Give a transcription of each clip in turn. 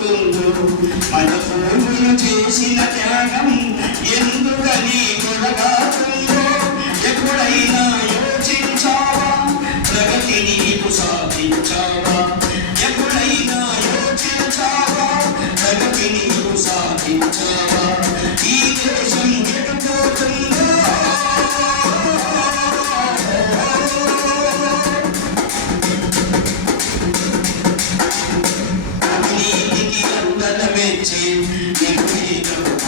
పోతుందో మన పూర్వులు చేసిన త్యాగం. ఎందుకని కొడగాతుందో ఎప్పుడైనా యోచించావా? ప్రగతి నీకు సాధించావా?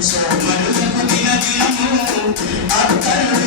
So, Manu, Manu, Manu, Manu, Manu,